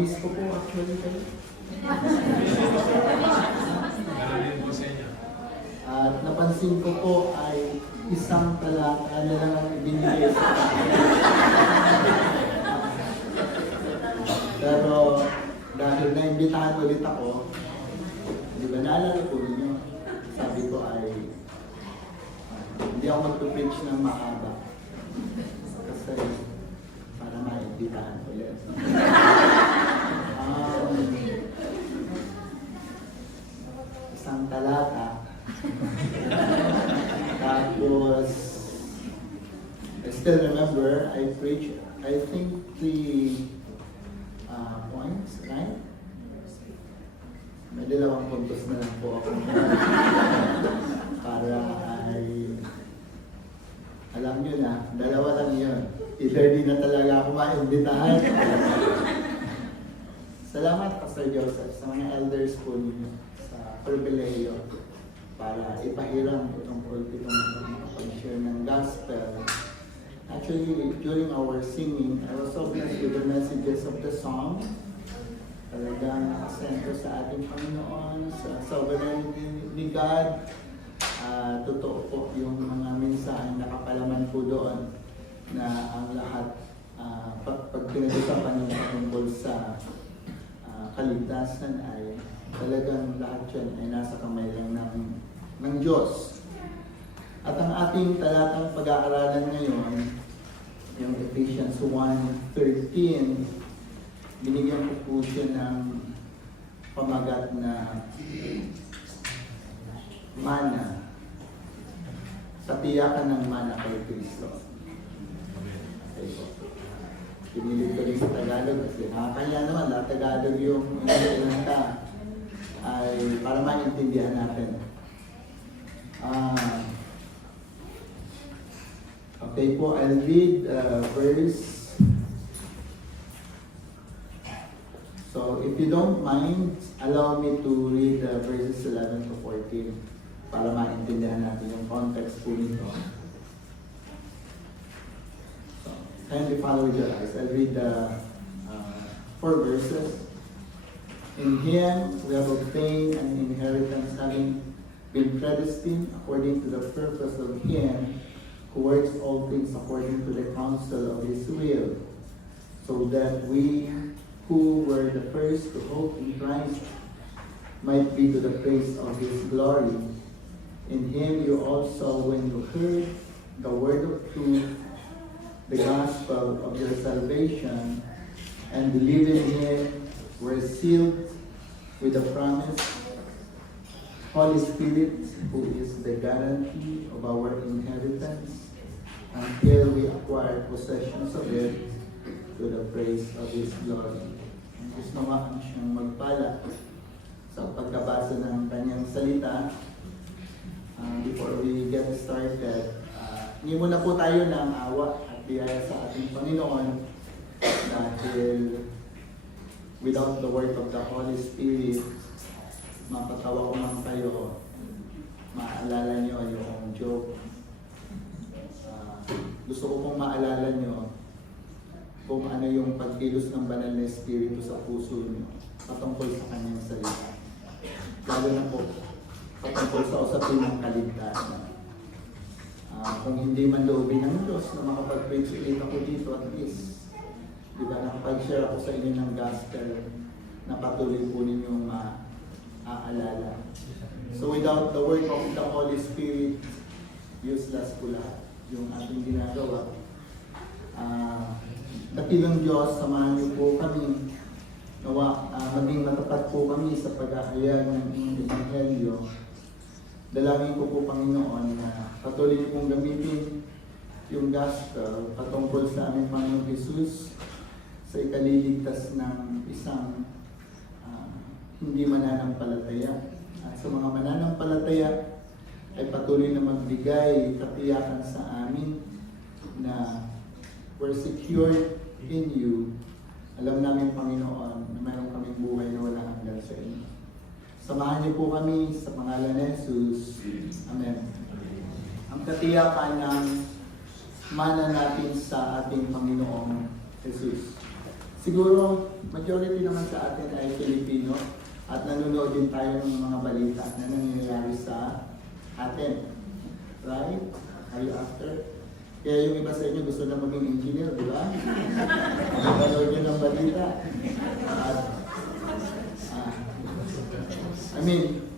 Na-miss ko po actually kayo. At napansin ko po ay isang talata na lang ang ibinigay sa akin. Pero dahil naimbitahan ulit ako, di ba naalala po ninyo, sabi ko ay hindi ako mag-preach ng mahaba. Kasi para maimbitahan ulit. Isang talata. Tapos, I still remember, I preached, I think 3 points, right? May 2 puntos na lang po ako. Para ay, alam nyo na, 2 lang yun. Either di na talaga ako maimbitahan. Salamat, Pastor Joseph, sa mga elders po ninyo sa pribileyo para ipahiram itong pag-share ng gospel. Actually, during our singing, I was so blessed with the messages of the song. Talagang nakasento sa ating Panginoon, sa sovereignty ni God. Totoo po yung mga mensaheng nakapalaman po doon na ang lahat pag pinag-usapan nila tungkol sa kaligtasan ay talagang lahat yan ay nasa kamay lang ng Diyos. At ang ating talatang pag-aaralan ngayon, yung Ephesians 1:13, binigyan ko po siya ng pamagat na mana. Katiyakan ng mana kay Kristo. Okay po. Pinilit ko rin sa Tagalog kasi kaya naman na Tagalog yung inilanta ay para maintindihan natin. Okay po, I'll read verse. So if you don't mind, allow me to read verses 11 to 14 para maintindihan natin yung context po nito. Kindly follow with your eyes. I'll read the 4 verses. In Him we have obtained an inheritance, having been predestined according to the purpose of Him who works all things according to the counsel of His will, so that we who were the first to hope in Christ might be to the praise of His glory. In Him you also, when you heard the word of truth, the gospel of your salvation, and believe in Him, were sealed with the promise, Holy Spirit, who is the guarantee of our inheritance, until we acquire possessions of it to the praise of His glory. Ang Diyos naman siyang magpala sa pagkabasa ng Kanyang salita. Before we get started, hindi muna po tayo ng awa at biyaya sa ating Panginoon dahil without the work of the Holy Spirit, mapatawa ko man kayo, maalala nyo yung joke. Gusto ko pong maalala nyo kung ano yung pagkilos ng banal na Espiritu sa puso nyo patungkol sa Kanyang salita. Lalo na po patungkol sa usapin ng kaligtasan. Kung hindi man loobin ng Diyos na makapag-preach ulit ako dito, at least, di ba, nakapag-share ako sa inyo ng gospel na patuloy po ninyong maaalala. So without the work of the Holy Spirit, useless po lahat yung ating ginagawa. Dakilang Diyos, samahan niyo po kami. Nawa, maging matapat po kami sa pag-ahayag ng inyong Ebanghelyo. Dalangin ko po, Panginoon, na patuloy niyo pong gamitin yung gospel patungkol sa aming Panginoong Jesus sa ikaliligtas ng isang hindi mananampalataya. At sa mga mananampalataya ay patuloy na magbigay katiyakan sa amin na we're secured in you. Alam namin, Panginoon, na mayroon kaming buhay na walang hanggan sa inyo. Samahan niyo po kami sa pangalan ni Jesus. Amen. Ang katiyakan ng mana natin sa ating Panginoong Jesus. siguro majority naman sa atin ay Filipino at nanonood din tayo ng mga balita na nangyayari sa atin. Right? Are you after? Kaya yung iba sa inyo gusto na maging engineer, di ba? Nanonood nyo ng balita. At, I mean,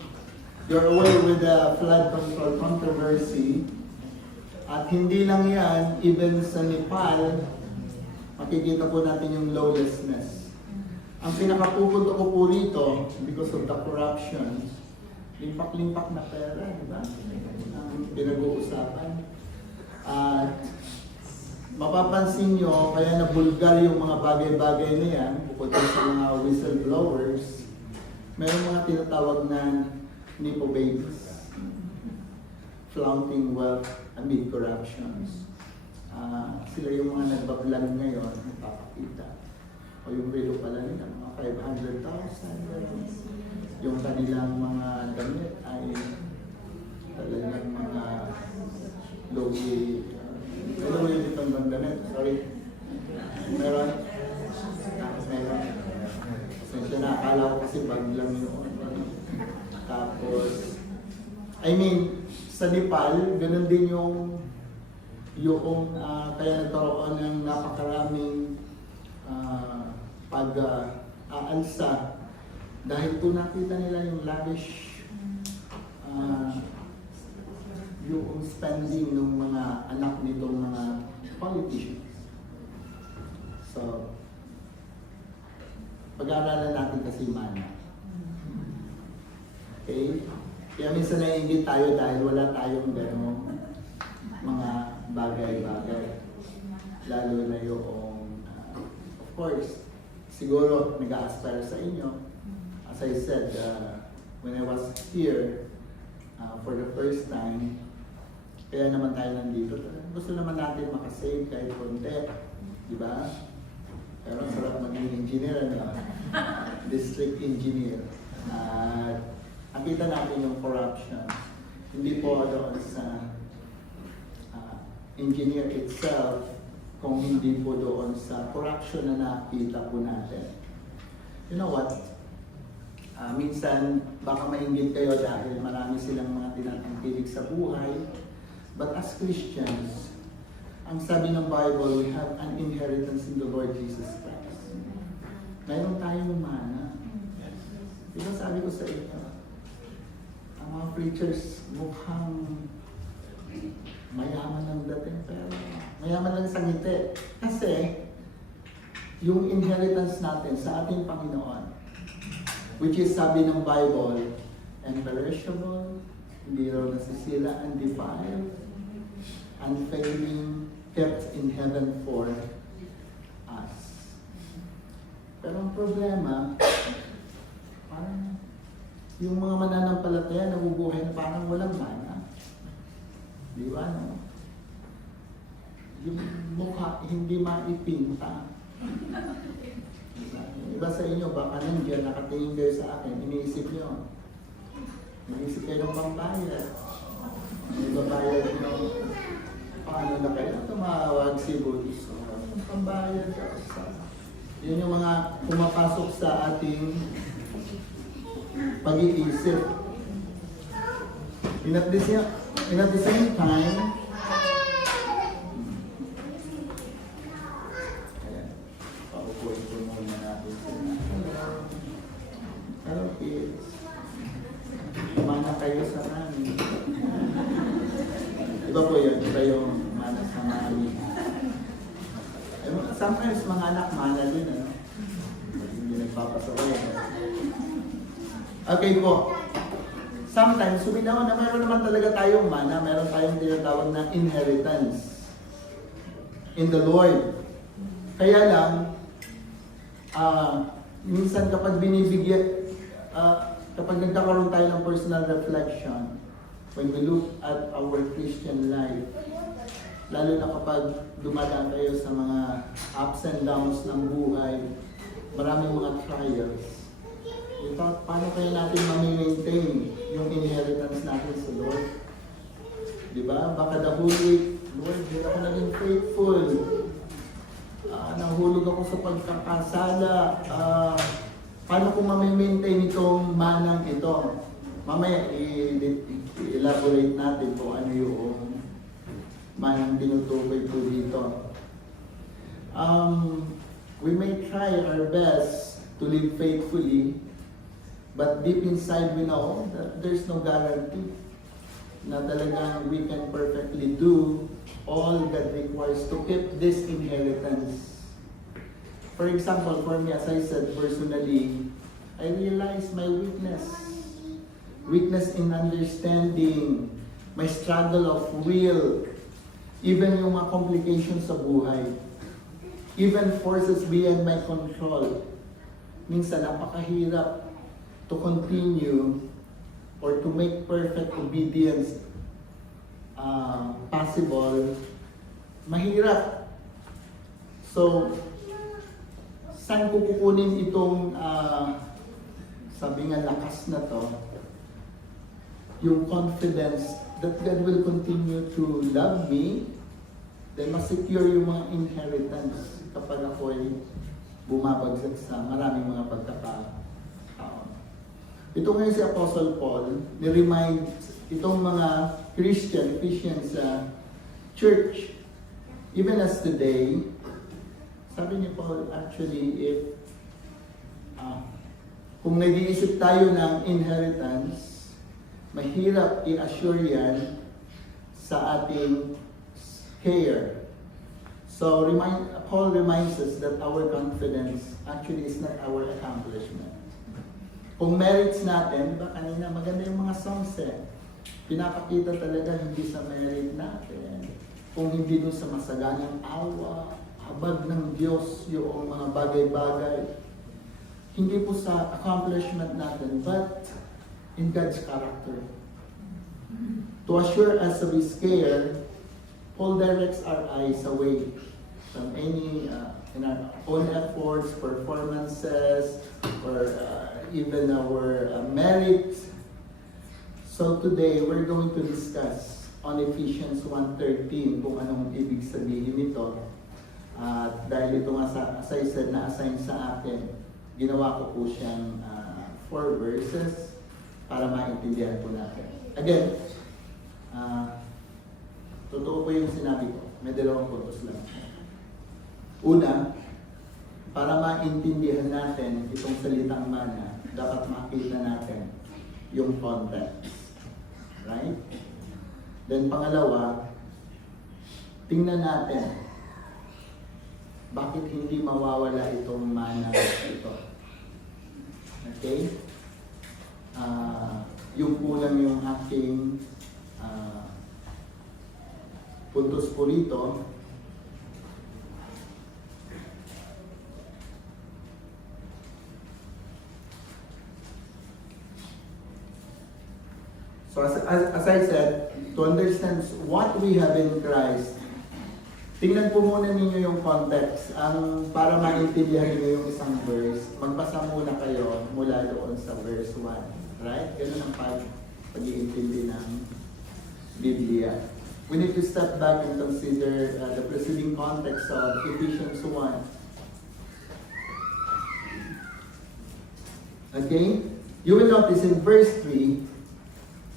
you're aware with the flood control controversy. At hindi lang yan, even sa Nepal, makikita po natin yung lawlessness. Ang pinakapupunto ko po rito, because of the corruption, limpak-limpak na pera, di ba? Ang pinag-uusapan. At mapapansin nyo, kaya nabulgar yung mga bagay-bagay na yan, bukod sa mga whistleblowers, mayroong mga tinatawag na nipo babies, flaunting wealth amid corruptions. Sila yung mga nagbablog ngayon, nagpapakita. O yung relo pala nila, mga 500,000. Yung kanilang mga damit ay talagang mga low-key. Ano yung itong damit? Sorry. Meron? Meron. Pasensya na, akala ko kasi bag lang yun. Tapos, I mean, sa Nepal, ganun din yung kaya nagkaroon ng napakaraming pag-aalsa dahil po nakita nila yung lavish yung spending ng mga anak nitong mga politicians. So, pag-aaralan natin kasi mana. Okay? Kaya minsan naiingit tayo dahil wala tayong gano'ng mga bagay-bagay. Lalo na yung, of course, siguro nag-a-aspire sa inyo. As I said, when I was here for the first time, kaya naman tayo nandito. Gusto naman natin makasave kahit konti. Di ba? Pero sarap maging engineer, ano? District engineer. Nakita natin yung corruption. Hindi po doon sa engineer itself, kung hindi po doon sa corruption na nakita po natin. You know what? Minsan, baka mainggit kayo dahil marami silang mga tinatangkilik sa buhay. But as Christians, ang sabi ng Bible, we have an inheritance in the Lord Jesus Christ. Mayroon tayong mana. Diba sabi ko sa inyo, ang mga preachers mukhang mayaman ng dating, pero mayaman lang sa ngiti. Kasi, yung inheritance natin sa ating Panginoon, which is sabi ng Bible, imperishable, hindi raw nasisila, undefiled, unfailing, kept in heaven for us. Pero ang problema, parang yung mga mananampalataya nabubuhay na parang walang mana. Di ba, no? Yung mukha hindi maipinta. Iba sa inyo, baka nandiyan, nakatingin kayo sa akin, iniisip nyo. Iniisip kayo ng pambayad. Ibabayad nyo. Paano na kayo? Tumawag si Buddhist. Pambayad ka. Yun yung mga pumapasok sa ating pag-iisip. In at the same time, paupuin ko muna natin sila. Hello kids. Mana kayo sa mami. Iba po yun, iba yung mana sa mami. Sometimes mga anak mana din, ano? Hindi nagpapasaway. Okay po. Sometimes, suminaw na mayroon naman talaga tayong mana, mayroon tayong tinatawag na inheritance in the Lord. Kaya lang, minsan kapag binibigyan, kapag nagkakaroon tayo ng personal reflection, when we look at our Christian life, lalo na kapag dumadaan tayo sa mga ups and downs ng buhay, maraming mga trials. We thought, paano kaya natin ma-maintain yung inheritance natin sa Lord? Diba? Baka the whole week, Lord, hindi ako naging faithful. Nahulog nahihulog ako sa pagkakasala. Paano ko ma-maintain itong manang ito? Mamaya i-elaborate natin kung ano yung manang tinutukoy po dito. We may try our best to live faithfully, but deep inside we know that there's no guarantee na talagang we can perfectly do all that requires to keep this inheritance. For example, for me, as I said personally, I realize my weakness in understanding, my struggle of will, even yung mga complications sa buhay, even forces beyond my control. Minsan napakahirap to continue or to make perfect obedience possible. Mahirap. So, saan ko kukunin itong sabi nga lakas na to? Yung confidence that God will continue to love me, then masecure yung mga inheritance kapag ako'y bumabagsak sa maraming mga pagkakataon. Ito ngayon si Apostle Paul, ni-remind itong mga Christian, Ephesians church, even as today, sabi ni Paul, actually, if kung nag-iisip tayo ng inheritance, mahirap i-assure yan sa ating care. So, Paul reminds us that our confidence actually is not our accomplishment. Kung merits natin, ba kanina maganda yung mga songs pinapakita talaga hindi sa merit natin, kung hindi dun sa masaganang awa, habag ng Diyos yung mga bagay-bagay. Hindi po sa accomplishment natin, but in God's character. To assure us of His care, Paul directs our eyes away from any in our own efforts, performances, or even our merit. So today, we're going to discuss on Ephesians 1:13 kung anong ibig sabihin nito. Dahil ito nga, as I said, na-assign sa akin, ginawa ko po siyang 4 verses para maintindihan po natin. Again, totoo po yung sinabi ko. May 2 puntos lang. Una, para maintindihan natin itong salitang mana, dapat makita natin yung context. Right? Then pangalawa, tingnan natin bakit hindi mawawala itong mana ito. Okay? Yung kulang yung aking puntos po rito. So as I said, to understand what we have in Christ, tingnan po muna ninyo yung context. Para maintindihan niyo yung isang verse, magbasa muna kayo mula doon sa verse 1. Right? Ganun ang pag-iintindi ng Biblia. We need to step back and consider the preceding context of Ephesians 1. Okay? You will notice in verse 3,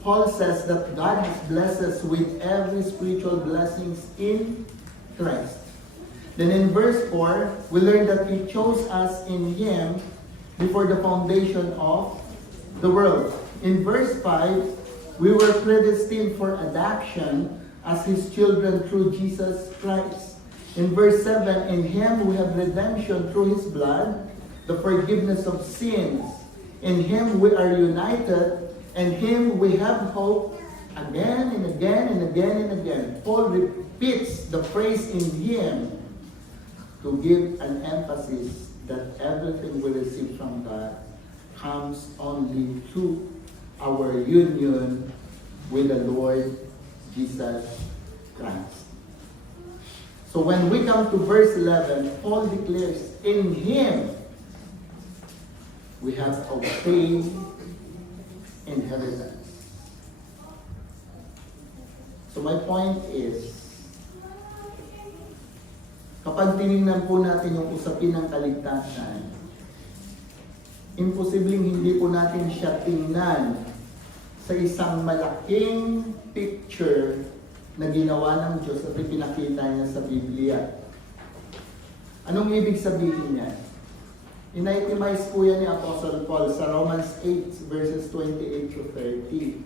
Paul says that God has blessed us with every spiritual blessings in Christ. Then in verse 4, we learn that He chose us in Him before the foundation of the world. In verse 5, we were predestined for adoption as His children through Jesus Christ. In verse 7, in Him we have redemption through His blood, the forgiveness of sins. In Him we are united, and Him we have hope again and again and again and again. Paul repeats the phrase in Him to give an emphasis that everything we receive from God comes only through our union with the Lord Jesus Christ. So when we come to verse 11, Paul declares, in Him we have obtained inheritance. So my point is, Kapag tinignan po natin yung usapin ng kaligtasan, imposibleng hindi po natin siya tingnan sa isang malaking picture na ginawa ng Diyos at ipinakita niya sa Biblia. Anong ibig sabihin niya? In-itemize po yan ni Apostle Paul sa Romans 8 verses 28 to 30.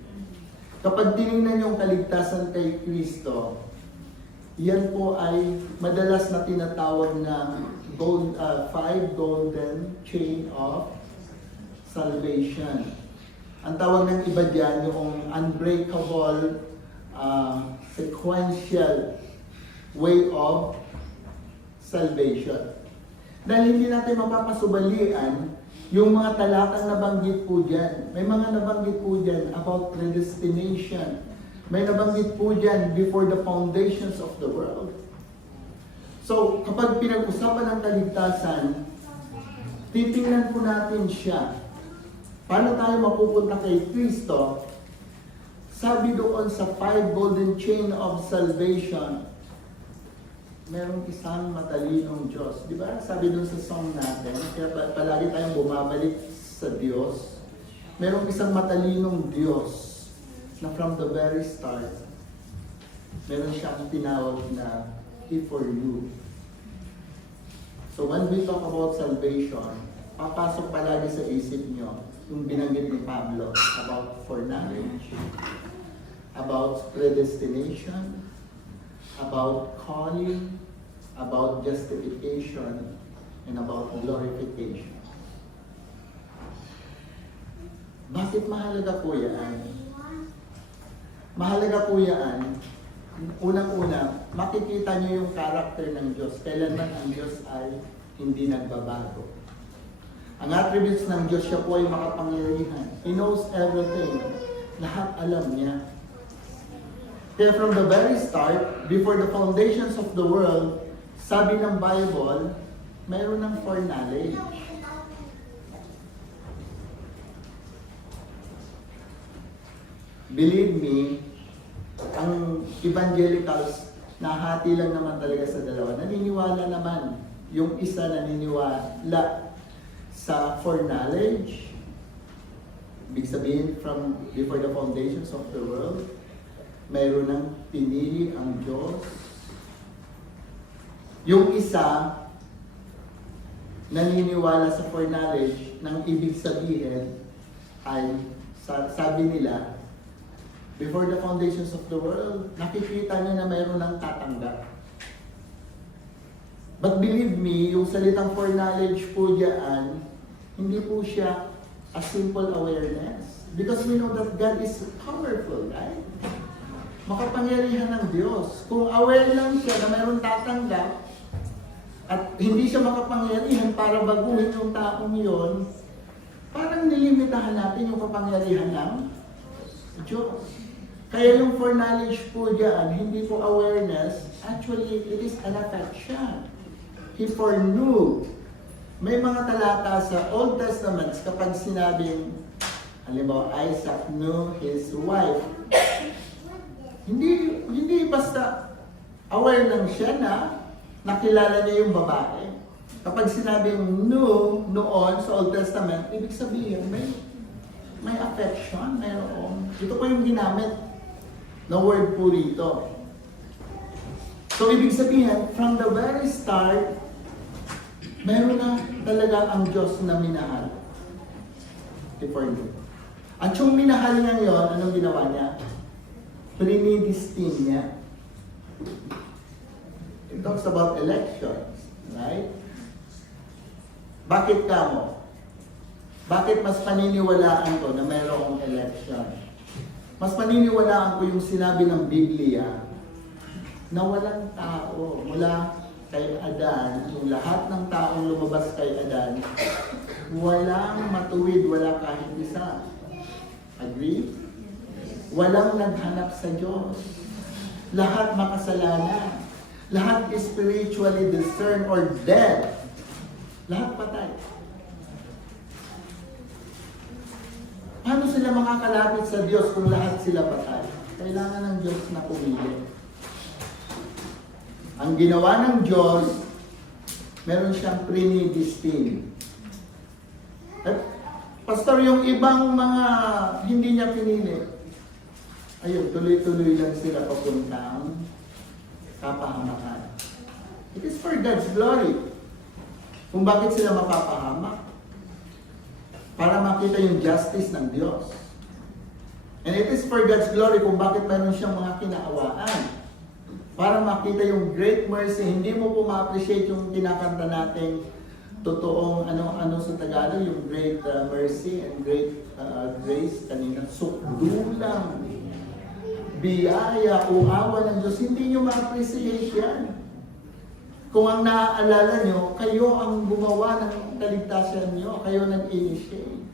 Kapag tinignan yung kaligtasan kay Kristo, yan po ay madalas na tinatawag na five golden chain of salvation. Ang tawag ng iba dyan, yung unbreakable sequential way of salvation. Dahil hindi natin mapapasubalian yung mga talatang nabanggit po dyan. May mga nabanggit po dyan about predestination. May nabanggit po dyan before the foundations of the world. So, kapag pinag-usapan ng kaligtasan, titingnan po natin siya. Paano tayo mapupunta kay Kristo? Sabi doon sa five golden chain of salvation, merong isang matalinong Diyos. Di ba? Sabi doon sa song natin, kaya palagi tayong bumabalik sa Diyos. Merong isang matalinong Diyos na from the very start, meron siyang tinawag na He for you. So when we talk about salvation, papasok palagi sa isip nyo yung binanggit ni Pablo about foreknowledge, about predestination, about calling, about justification, and about glorification. Bakit mahalaga po yan? Mahalaga po yan. Unang-una, makikita nyo yung character ng Diyos. Kailanman ang Diyos ay hindi nagbabago. Ang attributes ng Diyos, siya po ay makapangyarihan. He knows everything. Lahat alam niya. Kaya from the very start, before the foundations of the world, sabi ng Bible, mayroon ng foreknowledge. Believe me, ang evangelicals, nahati lang naman talaga sa dalawa. Naniniwala naman, yung isa naniniwala sa foreknowledge, ibig sabihin from before the foundations of the world, mayroon ng pinili ang Diyos. Yung isa, naniniwala sa foreknowledge, ng ibig sabihin ay, sabi nila, before the foundations of the world, nakikita niya na mayroon ng tatanggap. But believe me, yung salitang foreknowledge po diyan, hindi po siya a simple awareness. Because we know that God is powerful, right? Makapangyarihan ng Diyos. Kung aware lang siya na mayroon tatanggap, at hindi siya makapangyarihan para baguhin yung taong yon, parang nilimitahan natin yung kapangyarihan ng Diyos. Kaya yung foreknowledge po diyan, hindi po awareness, actually it is an affection. He foreknew. May mga talata sa Old Testament kapag sinabing, halimbawa, Isaac knew his wife. Hindi basta aware lang siya na nakilala niya yung babae. Kapag sinabing knew noon sa Old Testament, ibig sabihin may affection, mayroon. Ito po yung ginamit na word po rito. So, ibig sabihin, from the very start, meron na talaga ang Diyos na minahal. Before you. At yung minahal niya yon, anong ginawa niya? Predestined niya. It talks about elections, right? Bakit kamo? Bakit mas paniniwalaan ko na mayroong election? Mas paniniwalaan ko yung sinabi ng Biblia na walang tao mula kay Adan, yung lahat ng taong lumabas kay Adan, walang matuwid, wala kahit isa. Agree? Walang naghanap sa Diyos. Lahat makasalanan. Lahat spiritually discerned or dead. Lahat patay. Paano sila makakalapit sa Diyos kung lahat sila patay? Kailangan ng Diyos na pumili. Ang ginawa ng Diyos, meron siyang predestined. Pastor, yung ibang mga hindi niya pinili, ayun, tuloy-tuloy lang sila papuntang kapahamakan. It is for God's glory. Kung bakit sila mapapahamak? Para makita yung justice ng Diyos. And it is for God's glory kung bakit mayroon siyang mga kinaawaan. Para makita yung great mercy. Hindi mo po ma-appreciate yung kinakanta nating totoong ano sa Tagalog, yung great mercy and great grace kanina. Sukdulang biyaya o awa ng Diyos. Hindi nyo ma-appreciate yan. Kung ang naaalala nyo, kayo ang gumawa ng kaligtasan nyo, kayo nag-initiate.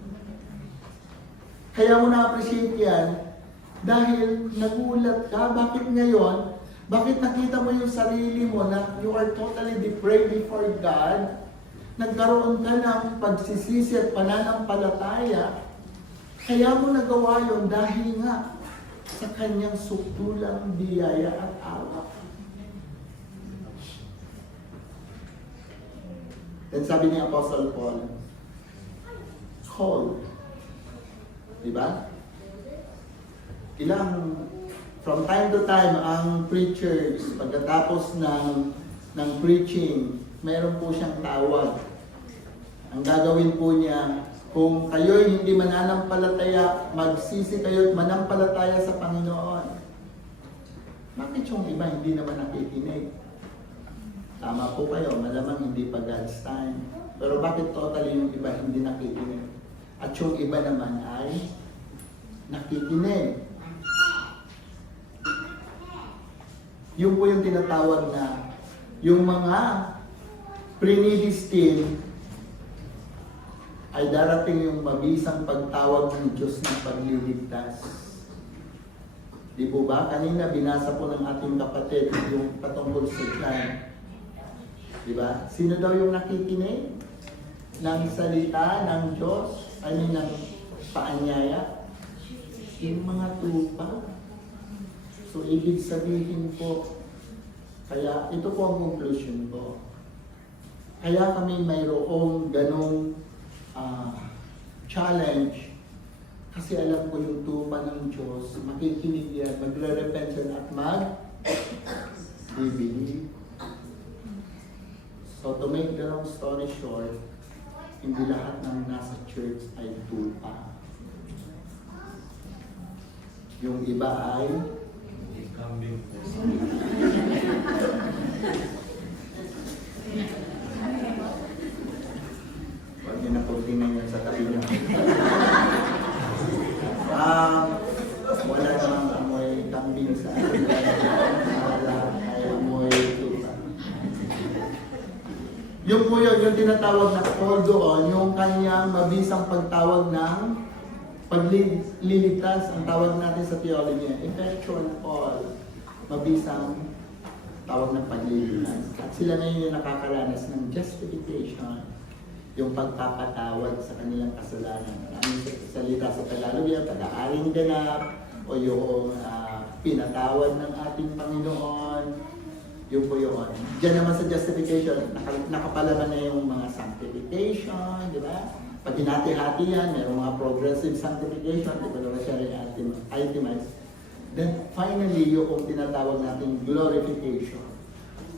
Kaya mo na-appreciate yan dahil nagulat ka. Bakit ngayon? Bakit nakita mo yung sarili mo na you are totally depraved before God? Nagkaroon ka ng pagsisisi at pananampalataya. Kaya mo nagawa yun dahil nga sa kanyang sukdulang biyaya at awa. Then sabi ni Apostle Paul, called. Diba? From time to time, ang preachers, pagkatapos ng preaching, meron po siyang tawag. Ang gagawin po niya, kung kayo'y hindi mananampalataya, magsisi kayo at manampalataya sa Panginoon. Bakit yung iba hindi naman nakikinig? Tama po kayo, malamang hindi pa God's time. Pero bakit totally yung iba hindi nakikinig? At yung iba naman ay nakikinig. Yung po yung tinatawag na yung mga predestined ay darating yung mabisang pagtawag ng Diyos ng pagliligtas. Di po ba? Kanina binasa po ng ating kapatid yung patungkol sa John. Di ba? Sino daw yung nakikinig ng salita ng Diyos? Ng paanyaya? Yung mga tupa. So, ibig sabihin po, kaya ito po ang conclusion ko. Kaya kami mayroong ganong challenge kasi alam ko yung tupa ng Diyos, makikinig yan, magre-repent yan at mag-believe. So to make the long story short, hindi lahat ng nasa church ay tupa. Yung iba ay kambing. Huwag niyo na po tingnan yan sa tabi niyo. Wala namang amoy kambing sa akin. Wala ay amoy tupa. Yung po yun, yung tinatawag na call doon, yung kanyang mabisang pagtawag ng pagliligtas, ang tawag natin sa theology, effectual call, mabisang tawag ng pagliligtas. At sila ngayon yung nakakaranas ng justification, yung pagpapatawad sa kanilang kasalanan. Ang salita sa Tagalog yan, pag-aaring ganap, o yung pinatawad ng ating Panginoon, yung po yun. Diyan naman sa justification, nakapalaman na yung mga sanctification, di ba? Pag hinati-hati yan, mayroong mga progressive sanctification, di ba naman siya rin itemize. Then finally, yung tinatawag natin glorification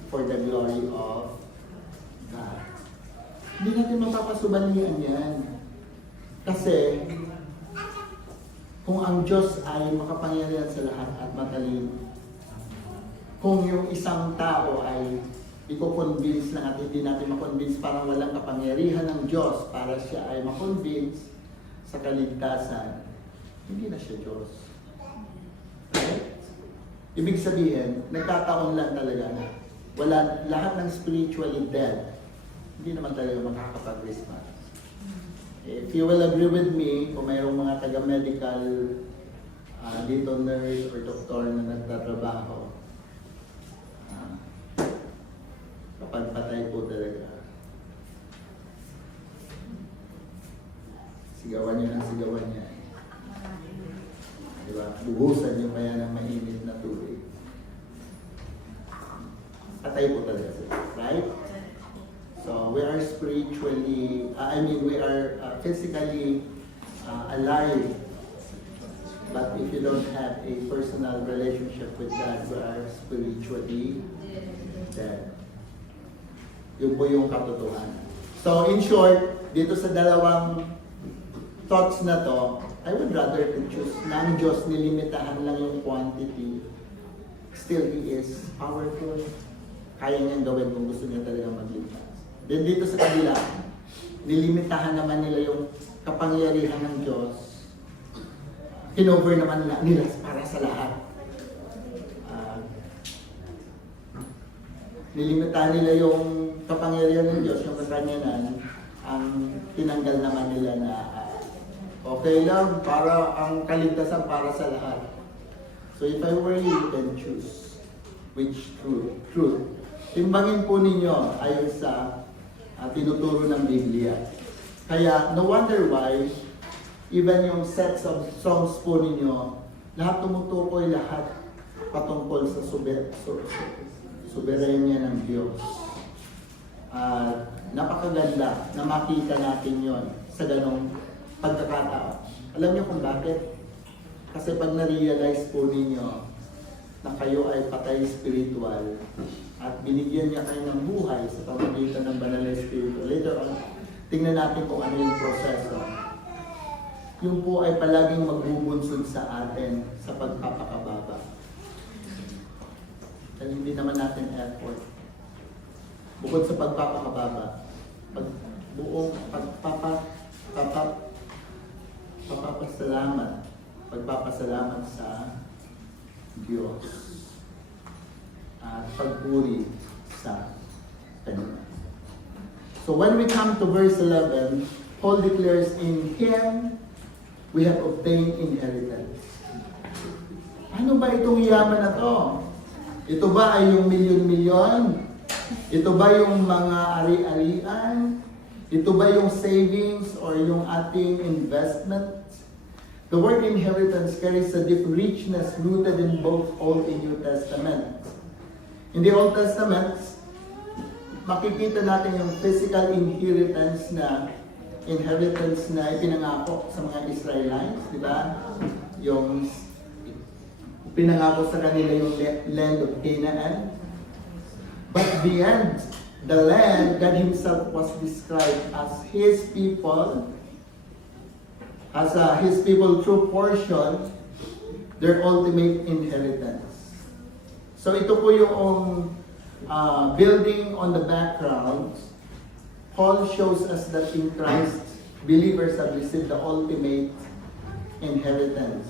for the glory of God. Hindi natin mapapasubalian yan. Kasi, kung ang Diyos ay makapangyarihan sa lahat at matalino, kung yung isang tao ay i-convince lang at hindi natin makonvince, parang walang kapangyarihan ng Diyos para siya ay makonvince sa kaligtasan, hindi na siya Diyos. Right? Ibig sabihin, nagkataon lang talaga na wala, lahat ng spiritually dead, hindi naman talaga makakapag-Christmas. If you will agree with me, kung mayroong mga taga-medical dito, nurse or doktor na nagtatrabaho, kapag patay po talaga, sigawan niyo ng sigawan niya. Diba? Buhusan niyo pa yan ng mainit na tubig. Patay po talaga sila. Right? So we are spiritually, we are physically alive. But if you don't have a personal relationship with God, we are spiritually dead. Yun po yung katotohanan. So in short, dito sa dalawang thoughts na to, I would rather to choose na ang Diyos nilimitahan lang yung quantity. Still, He is powerful. Kaya niyang gawin kung gusto niya talaga magligtas. Then dito sa kabila, nilimitahan naman nila yung kapangyarihan ng Diyos. Kinover naman nila para sa lahat. Nilimitahan nila yung kapangyarihan ng Diyos, yung kakanyanan, ang tinanggal naman nila na okay lang, para ang kaligtasan para sa lahat. So if I were you can choose which truth. Timbangin po ninyo ayon sa tinuturo ng Biblia. Kaya no wonder why even yung sets of songs po ninyo, lahat tumutukoy lahat patungkol sa soberanya ng Diyos. Napakaganda na makita natin yon sa ganong pagkakataon. Alam niyo kung bakit? Kasi pag na-realize po ninyo na kayo ay patay spiritual at binigyan niya kayo ng buhay sa pamamagitan ng banal na espiritu. Later on, tingnan natin kung ano yung proseso. Yung po ay palaging magbubunsod sa atin sa pagpapakababa. Dahil hindi naman natin effort. Bukod sa pagpapakababa, buong pagpapasalamat sa Diyos at pagpuri sa Kanya. So when we come to verse 11, Paul declares, in Him we have obtained inheritance. Ano ba itong yaman na to? Ito ba ay yung milyon-milyon? Ito ba yung mga ari-arian? Ito ba yung savings or yung ating investment? The word inheritance carries a deep richness rooted in both Old and New Testament. In the Old Testament, makikita natin yung physical inheritance na ipinangako sa mga Israelites, di ba? Yung pinangako sa kanila yung land of Canaan. But the land, God Himself was described as His people, His people true portion, their ultimate inheritance. So ito po yung building on the background. Paul shows us that in Christ, believers have received the ultimate inheritance.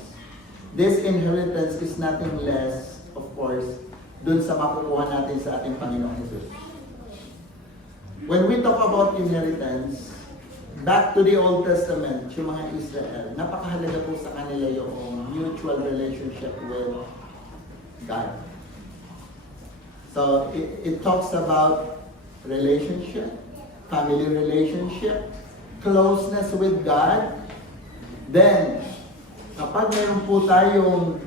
This inheritance is nothing less, of course, dun sa makukuha natin sa ating Panginoong Jesus. When we talk about inheritance, back to the Old Testament, yung mga Israel, napakahalaga po sa kanila yung mutual relationship with God. So, it talks about relationship, family relationship, closeness with God. Then, kapag mayroon po tayong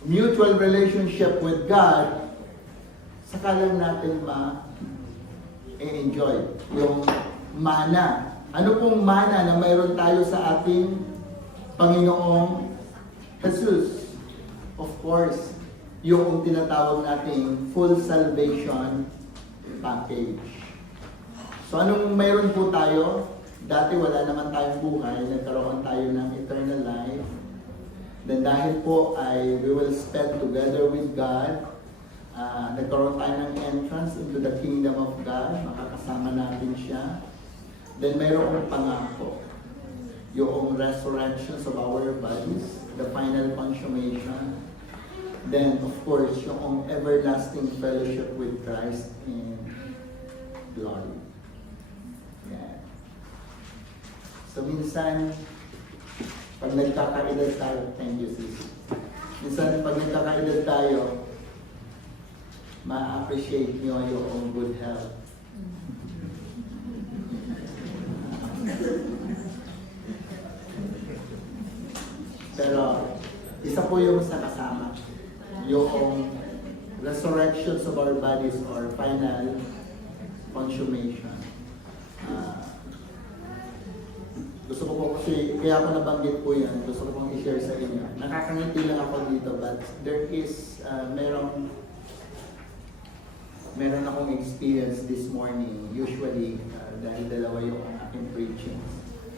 mutual relationship with God, saka lang natin ma-enjoy yung mana. Ano pong mana na mayroon tayo sa ating Panginoong Jesus? Of course, yung tinatawag nating full salvation package. So anong mayroon po tayo? Dati wala naman tayong buhay, nagkaroon tayo ng eternal life. Then dahil po ay we will spend together with God, nagkaroon tayo ng entrance into the kingdom of God, makakasama natin siya. Then mayroong pangako, yung resurrections of our bodies, the final consummation. Then of course, yung everlasting fellowship with Christ in glory. Yeah. So minsan, pag nagkakaedad tayo, thank you sis. Minsan pag nagkakaedad tayo, ma-appreciate nyo yung good health. Pero isa po yung sa kasama, yung resurrections of our bodies or final consummation. Gusto ko po kasi, kaya ako nabanggit po yan, gusto ko pong i-share sa inyo. Nakakangiti lang ako dito, but there is, meron akong experience this morning. Usually, dahil dalawa yung aking preaching.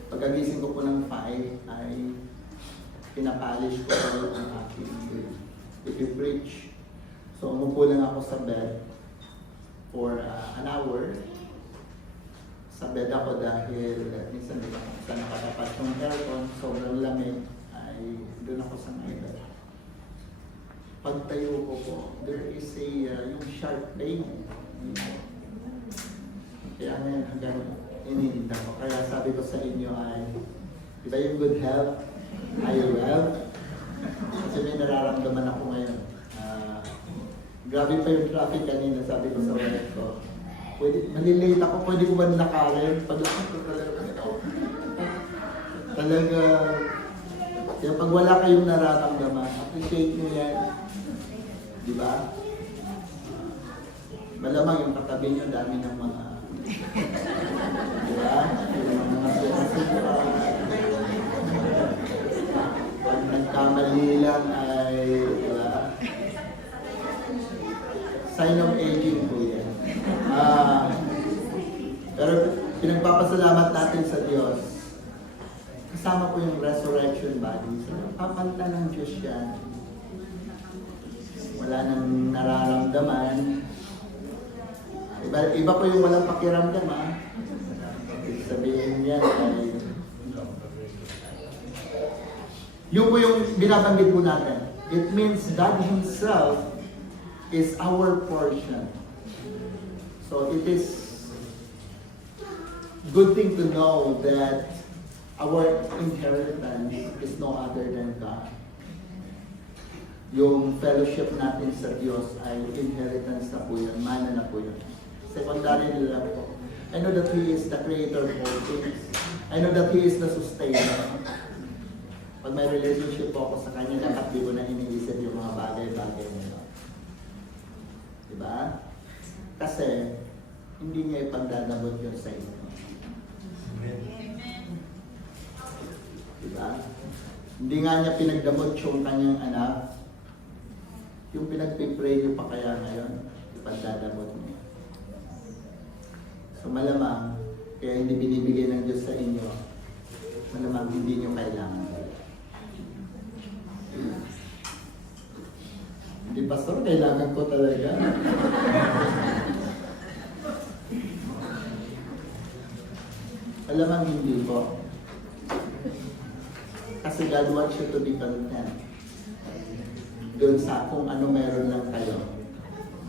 Pagkagising ko po ng 5, ay pinapolish ko po ang aking i-preach. So, umupo lang ako sa bed for an hour. Sa bed ako dahil minsan di ba sa nakatapat yung aircon, sobrang lamig, ay doon ako sa may bed. Pagtayo ko po, there is a yung sharp pain. Kaya ngayon hanggang inininda ko. Kaya sabi ko sa inyo ay, di ba yung good health? Are you well? Kasi may nararamdaman ako ngayon. Grabe pa yung traffic kanina, sabi ko sa wife ko. Malilate ako, pwede ko ba nakalayan? Paglakad ko talaga, kaya pag wala kayong nararamdaman, appreciate nyo yan. Di ba? Malamang yung katabi nyo, dami ng mga, di ba? Yung mga sila, pag nagkamali lang ay, di ba? Sign of aging po yan. Pero pinagpapasalamat natin sa Diyos. Kasama po yung resurrection body. So, papalta ng Diyos yan. Wala nang nararamdaman. Iba po yung walang pakiramdam, ha? Ibig sabihin yan ay... Yun po yung binabanggit po natin. It means God Himself is our portion. So it is good thing to know that our inheritance is no other than God. Yung fellowship natin sa Diyos ay inheritance na po yun, mana na po yun. Secondary nila po. I know that He is the creator of all things. I know that He is the sustainer. Pag may relationship po ako sa Kanya, dapat di ko na iniisip yung mga bagay-bagay nila. Diba? Kasi, hindi niya ipagdadabot yun sa inyo. Amen. Diba? Hindi nga niya pinagdamot yung kanyang anak. Yung pinagpipray niyo pa kaya ngayon, ipagdadabot niya. So malamang, kaya hindi binibigay ng Diyos sa inyo, malamang hindi niyo kailangan. Hindi, Pastor, kailangan ko talaga. Alamang hindi po. Kasi God wants you to be content. Doon sa kung ano meron lang kayo.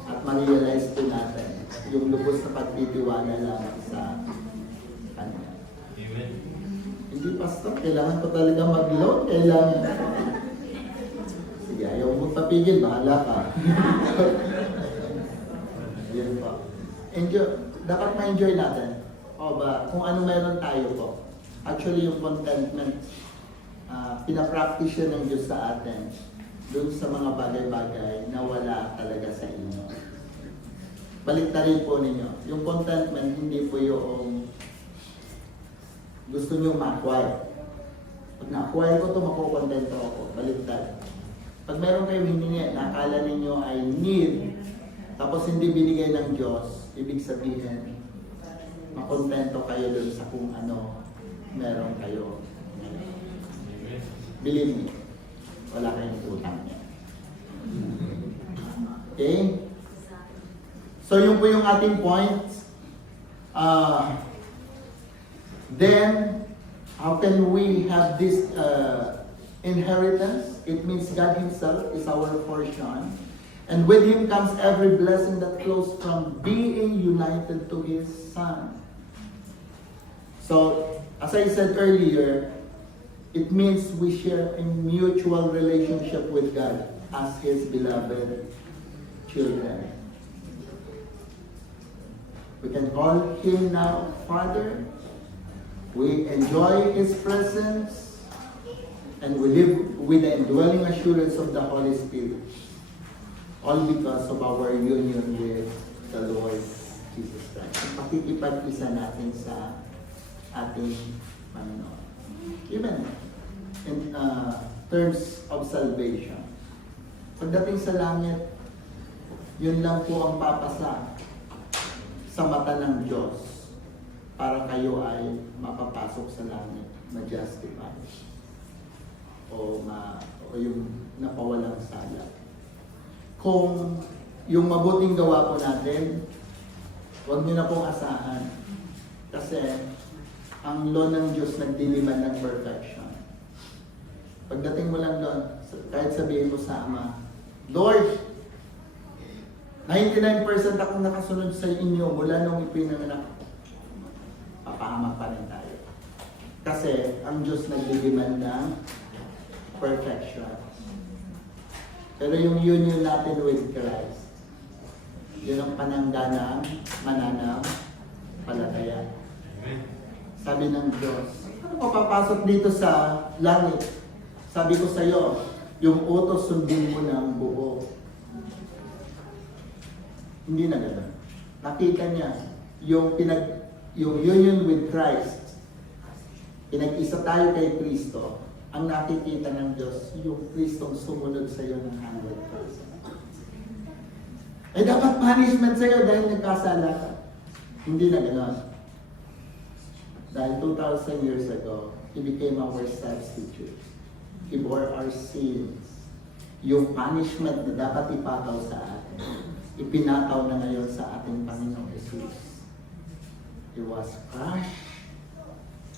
At ma-realize po natin yung lubos na pagtitiwala lamang sa Kanya. Amen. Hindi, Pastor, kailangan ko talaga mag-load. Kailangan. Sige, ayaw mo papigil, bahala ka. Yan po. Enjoy. Dapat ma-enjoy natin. O ba, kung ano meron tayo po. Actually, yung contentment, pinapractice yun ng Diyos sa atin doon sa mga bagay-bagay na wala talaga sa inyo. Balik na rin po ninyo. Yung contentment, hindi po yung gusto nyo ma-acquire. Pag na-acquire ko ito, makukontento ako. Baliktad. Pag meron kayong hiningi na akala ninyo ay need, tapos hindi binigay ng Diyos, ibig sabihin, makontento kayo doon sa kung ano meron kayo. Believe me, wala kayong utang. Okay? So yun po yung ating point. Then, how can we have this inheritance? It means God Himself is our portion. And with Him comes every blessing that flows from being united to His Son. So, as I said earlier, it means we share a mutual relationship with God as His beloved children. We can call Him now Father. We enjoy His presence. And we live with the indwelling assurance of the Holy Spirit. All because of our union with the Lord Jesus Christ. Ang pakikipag-isa natin sa ating Panginoon. Even in terms of salvation. Pagdating sa langit, yun lang po ang papasa sa mata ng Diyos para kayo ay mapapasok sa langit, ma-justify. O yung napawalang sala. Kung yung mabuting gawa po natin, huwag niyo na pong asahan. Kasi ang law ng Diyos nagdiliman ng perfection. Pagdating mo lang doon, kahit sabihin mo sa Ama, Lord, 99% akong nakasunod sa inyo mula nung ipinanganak. Papahamak pa rin tayo. Kasi ang Diyos nagdiliman ng perfection. Pero yung union natin with Christ, yun ang panangga ng mananampalataya. Sabi ng Diyos, ano ko papasok dito sa langit? Sabi ko sa iyo, yung utos sundin mo ng buo. Hindi na gano'n. Nakita niya yung union with Christ. Pinag-isa tayo kay Kristo. Ang nakikita ng Diyos, yung Kristong sumunod sa iyo ng 100%. Eh dapat punishment sa iyo dahil nagkasala ka. Hindi na gano'n. Dahil 2,000 years ago, He became our substitute. He bore our sins. Yung punishment na dapat ipataw sa atin, ipinataw na ngayon sa ating Panginoong Jesus. It was crushed.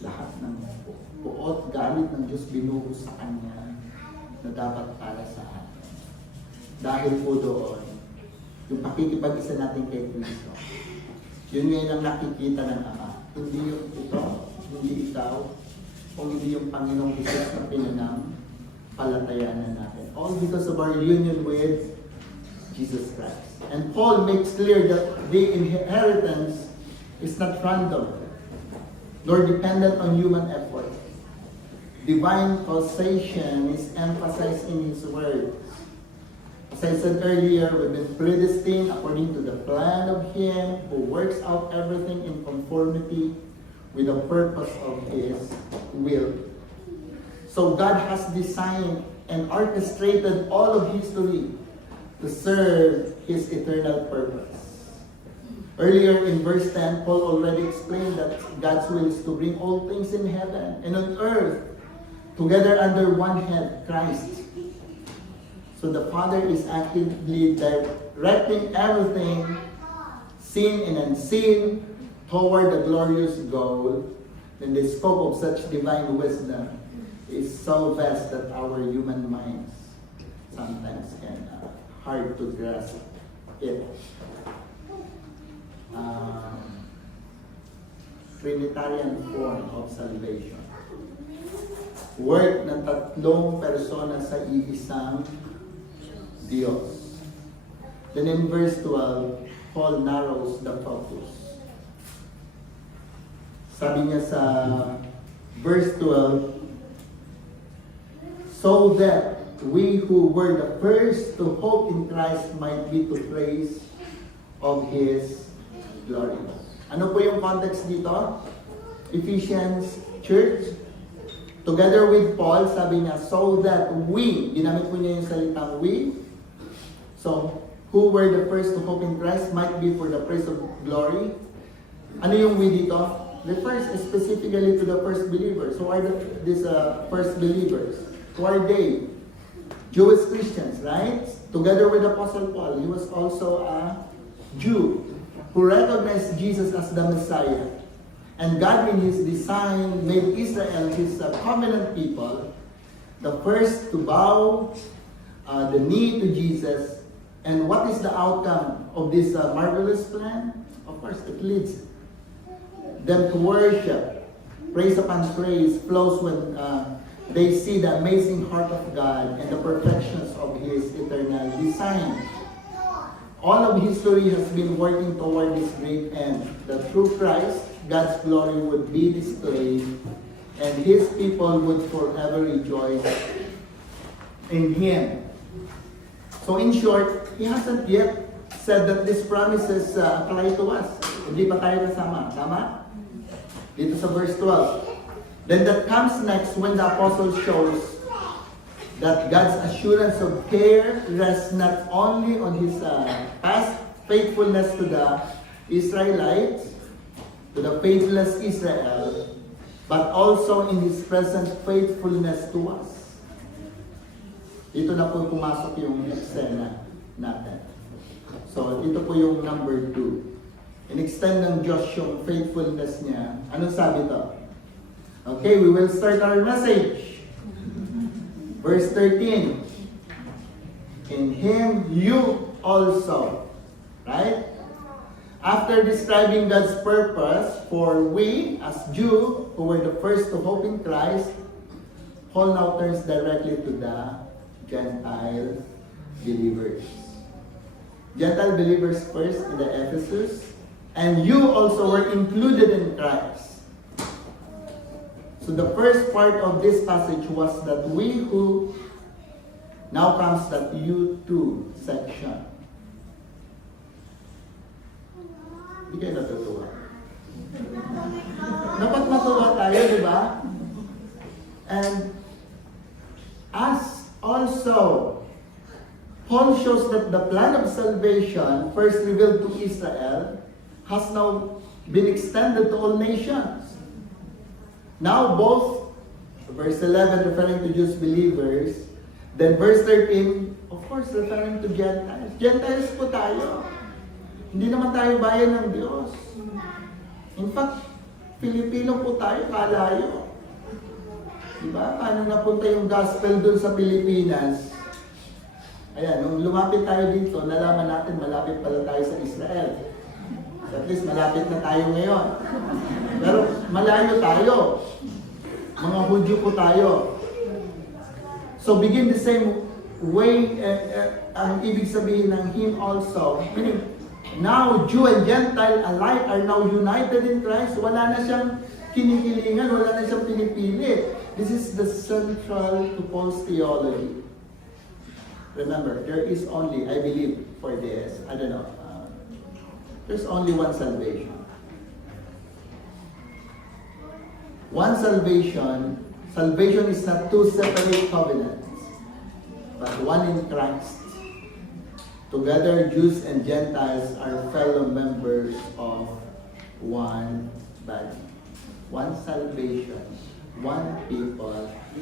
Lahat ng buot, galit ng Diyos binuhos sa Kanya na dapat para sa atin. Dahil po doon, yung pakikipag-isa natin kay Kristo, yun ngayon ang nakikita ng Ama. Hindi yung ito, hindi ikaw, o hindi yung Panginoong Jesus na pinanampalatayanan natin. All because of our union with Jesus Christ. And Paul makes clear that the inheritance is not random, nor dependent on human effort. Divine causation is emphasized in His Word. As I said earlier, we've been predestined according to the plan of Him who works out everything in conformity with the purpose of His will. So God has designed and orchestrated all of history to serve His eternal purpose. Earlier in verse 10, Paul already explained that God's will is to bring all things in heaven and on earth together under one head, Christ. So the Father is actively directing everything, seen and unseen, toward the glorious goal. And the scope of such divine wisdom is so vast that our human minds sometimes can hard to grasp it. Trinitarian form of salvation. Work ng tatlong persona sa iisang Diyos. Then in verse 12, Paul narrows the focus. Sabi niya sa verse 12, so that we who were the first to hope in Christ might be to praise of His glory. Ano po yung context dito? Ephesians Church. Together with Paul, sabi niya, so that we, ginamit po niya yung salitang we. So, who were the first to hope in Christ might be for the praise of glory. Ano yung we dito? Refers specifically to the first believers. Who are these first believers? Who are they? Jewish Christians, right? Together with Apostle Paul, he was also a Jew who recognized Jesus as the Messiah. And God in His design made Israel His covenant people, the first to bow the knee to Jesus. And what is the outcome of this marvelous plan? Of course, it leads them to worship. Praise upon praise flows when they see the amazing heart of God and the perfections of His eternal design. All of history has been working toward this great end, that through Christ, God's glory would be displayed and His people would forever rejoice in Him. So in short, He hasn't yet said that these promises apply to us. Hindi pa tayo kasama. Tama? Dito sa verse 12. Then that comes next when the apostle shows that God's assurance of care rests not only on His past faithfulness to the Israelites, to the faithless Israel, but also in His present faithfulness to us. Dito na po pumasok yung eksena natin. So, ito po yung number 2. In-extend ng Diyos yung faithfulness niya. Anong sabi to? Okay, we will start our message. Verse 13. In Him you also. Right? After describing God's purpose for we, as Jew, who were the first to hope in Christ, Paul now turns directly to the Gentile believers. Gentile believers first in the Ephesus, and you also were included in Christ. So the first part of this passage was that we who, now comes that you too section. Hindi kayo natutuwa. Dapat matuwa tayo, di ba? And as also, Paul shows that the plan of salvation, first revealed to Israel, has now been extended to all nations. Now both, verse 11 referring to Jewish believers, then verse 13, of course, referring to Gentiles. Gentiles po tayo. Hindi naman tayo bayan ng Diyos. In fact, Pilipino po tayo, kalayo. Diba? Paano napunta yung gospel dun sa Pilipinas? Ayan, nung lumapit tayo dito, nalaman natin malapit pala tayo sa Israel. So at least malapit na tayo ngayon. Pero malayo tayo. Mga Hudyo po tayo. So begin the same way, ang ibig sabihin ng him also. Meaning, now Jew and Gentile alike are now united in Christ. Wala na siyang kinikilingan, wala na siyang pinipili. This is the central to Paul's theology. Remember, there is only, I believe, for this, I don't know, there's only one salvation. One salvation. Salvation is not two separate covenants, but one in Christ. Together, Jews and Gentiles are fellow members of one body. One salvation, one people,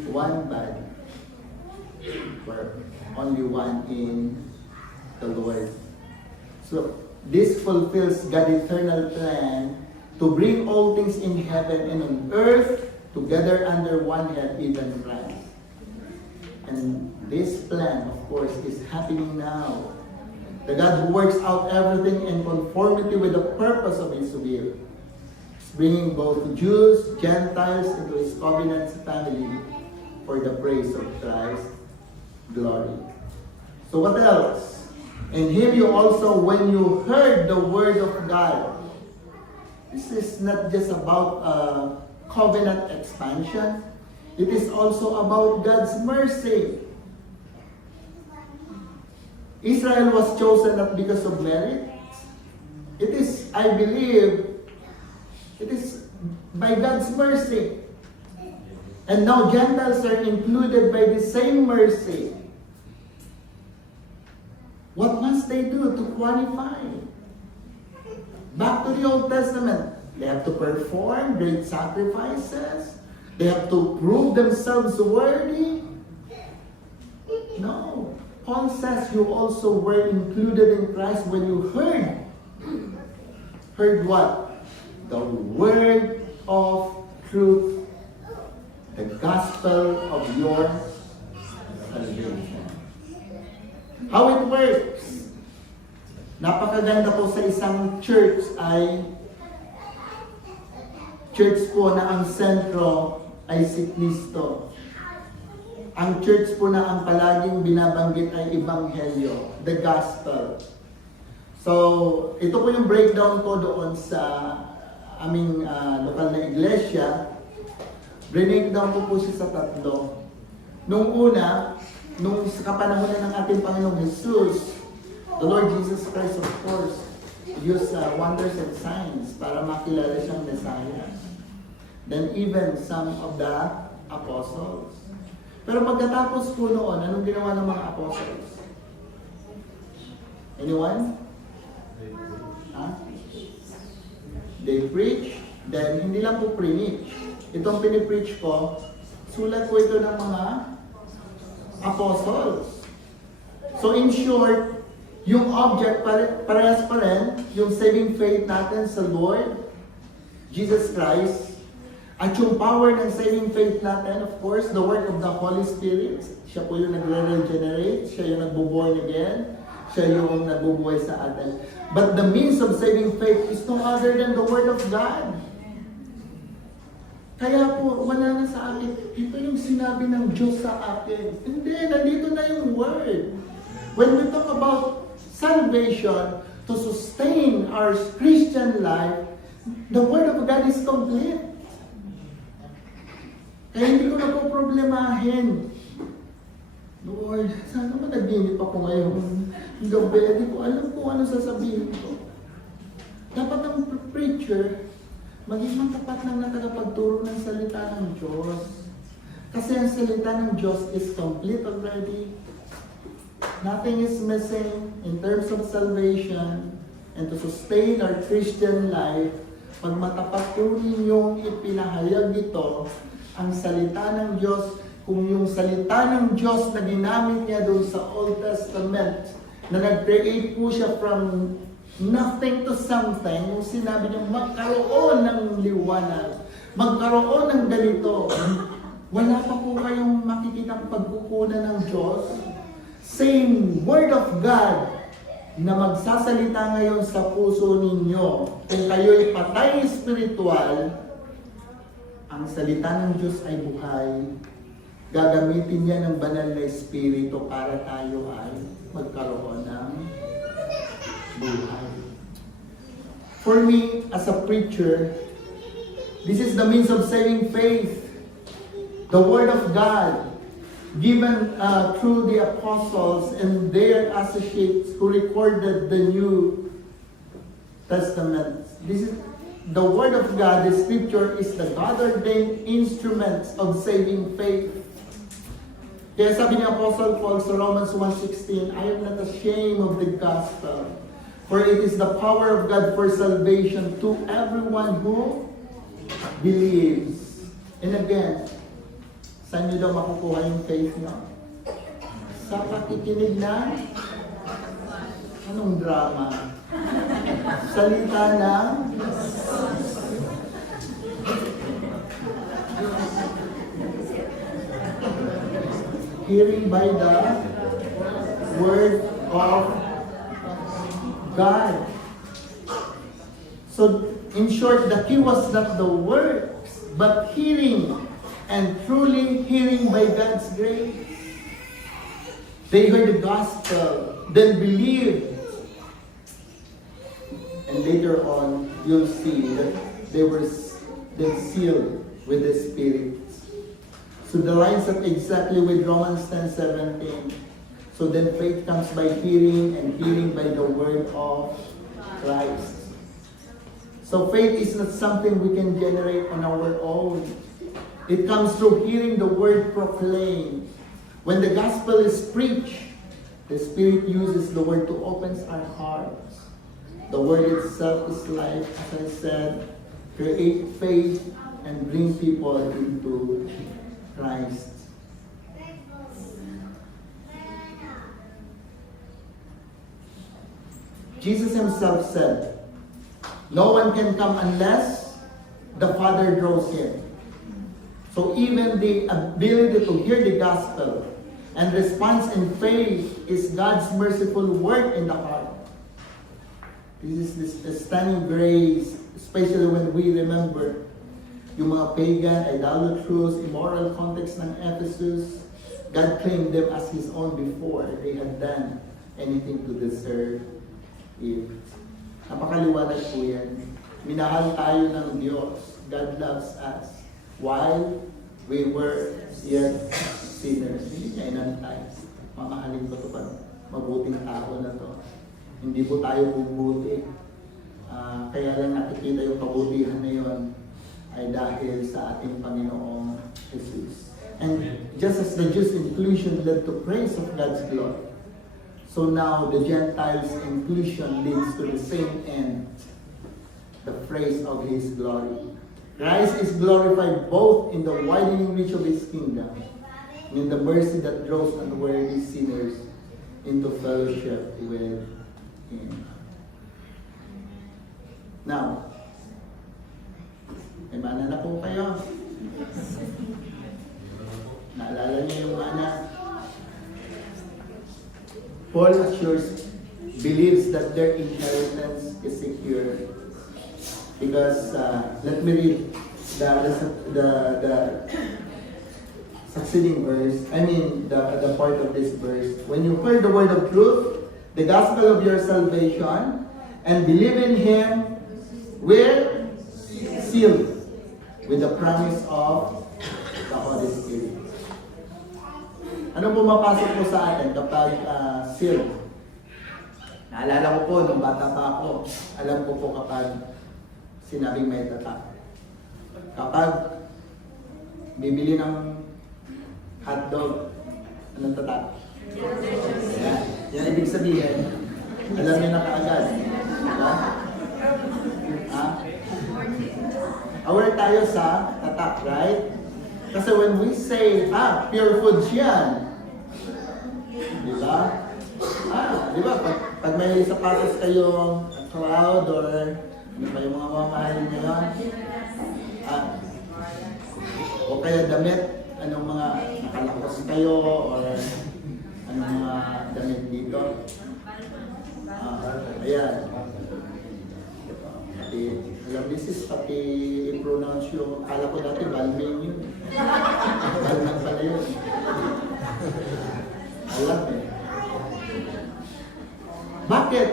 one body. We're only one in the Lord. So, this fulfills God's eternal plan to bring all things in heaven and on earth together under one head, even Christ. And this plan, of course, is happening now. The God who works out everything in conformity with the purpose of His will, bringing both Jews, Gentiles into His covenant family for the praise of Christ's glory. So what else? In Him you also, when you heard the word of God, this is not just about covenant expansion. It is also about God's mercy. Israel was chosen not because of merit. It is, I believe, it is by God's mercy. And now Gentiles are included by the same mercy. What must they do to qualify? Back to the Old Testament. They have to perform great sacrifices. They have to prove themselves worthy. No. Paul says you also were included in Christ when you heard. Heard what? The word of truth. The gospel of your salvation. How it works. Napakaganda po sa isang church ay church po na ang sentro ay si Kristo. Ang church po na ang palaging binabanggit ay Ebanghelyo, the Gospel. So, ito po yung breakdown ko doon sa aming lokal na iglesia. Breakdown ko po siya sa tatlo. Nung una, nung sa kapanahonan ng ating Panginoong Jesus, The Lord Jesus Christ, of course, used wonders and signs para makilala siyang Messiah. Then even some of the apostles. Pero pagkatapos po noon, anong ginawa ng mga apostles? Anyone? Huh? They preach, then hindi lang po preach. Itong pinipreach ko, sulat po ito ng mga apostles. So in short, yung object parehas pa rin, yung saving faith natin sa Lord, Jesus Christ, at yung power ng saving faith natin, of course, the work of the Holy Spirit. Siya po yung nagre-regenerate, siya yung nagbo-born again, siya yung nagbubuhay sa atin. But the means of saving faith is no other than the Word of God. Kaya po, wala na sa akin, ito yung sinabi ng Diyos sa akin. Hindi, nandito na yung Word. When we talk about salvation, to sustain our Christian life, the Word of God is complete. Kaya hindi ko na po problemahin. Lord, sana managinip ako ngayon. Gabi, hindi ko alam kung ano sasabihin ko. Dapat ang preacher, maging matapat lang na tagapagturo ng salita ng Diyos. Kasi ang salita ng Diyos is complete already. Nothing is missing in terms of salvation and to sustain our Christian life. Pag matapat po ninyong ipinahayag ito, ang salita ng Diyos, kung yung salita ng Diyos na ginamit niya doon sa Old Testament, na nag-create po siya from nothing to something, yung sinabi niya, magkaroon ng liwanag, magkaroon ng ganito, wala pa po kayong makikita pagkukunan ng Diyos. Same Word of God na magsasalita ngayon sa puso ninyo, kung kayo'y patay spiritual, ang salita ng Diyos ay buhay. Gagamitin niya ng banal na espiritu para tayo ay magkaroon ng buhay. For me, as a preacher, this is the means of saving faith. The Word of God, given through the apostles and their associates who recorded the New Testament. This is the Word of God, the Scripture, is the God-ordained instrument of saving faith. Kaya sabi ni Apostle Paul sa Romans 1:16, I am not ashamed of the gospel, for it is the power of God for salvation to everyone who believes. And again, saan nyo daw makukuha yung faith nyo? Sa pakikinig na anong drama? Salita ng hearing by the Word of God. So, in short, the key was not the works, but hearing, and truly hearing by God's grace. They heard the gospel, then believed. And later on, you'll see that they were then sealed with the Spirit. So the lines up exactly with Romans 10:17. So then faith comes by hearing, and hearing by the word of Christ. So faith is not something we can generate on our own. It comes through hearing the word proclaimed. When the gospel is preached, the Spirit uses the word to open our hearts. The word itself is life, as I said, create faith and bring people into Christ. Jesus himself said, no one can come unless the Father draws him. So even the ability to hear the gospel and response in faith is God's merciful work in the heart. This is this stunning grace, especially when we remember yung mga pagan, idolatrous, immoral context ng Ephesus. God claimed them as His own before they had done anything to deserve it. Napakaliwanag po yan. Minahal tayo ng Diyos. God loves us while we were yet sinners. Hindi niya inantay. Mamahalin ko ito pa. Mabuting tao na to. Hindi po tayo bubuti. Kaya lang nakikita yung kabutihan na yun ay dahil sa ating Panginoong Jesus. And just as the Jews' inclusion led to praise of God's glory, so now the Gentiles' inclusion leads to the same end, the praise of His glory. Christ is glorified both in the widening reach of His kingdom and in the mercy that draws unworthy sinners into fellowship with Him. Now, may mana na po kayo. Naalala niyo yung mana? Paul assures, believes that their inheritance is secure. Because, let me read the succeeding verse, the part of this verse. When you heard the word of truth, the gospel of your salvation, and believe in Him, we're sealed with the promise of the Holy Spirit. Ano pumapasok po sa atin kapag sealed? Naalala ko po, nung bata pa ako, alam ko po kapag sinabing may tatak. Kapag bibili ng hotdog, anong tatak? Yan. Yan ibig sabihin, alam niyo na kaagad. Diba? Aware tayo sa tatak, right? Kasi when we say, pure foods yan. Diba? Diba? Pag may sapatos kayong crowd or ano pa yung mga mamahalin ngayon? O kaya damit, anong mga nakalakos kayo or anong mga damit dito? Ayan. Alam, this is pati i-pronounce yung, akala ko dati Balmain yun. Balmain pala yun. Alam eh. Bakit?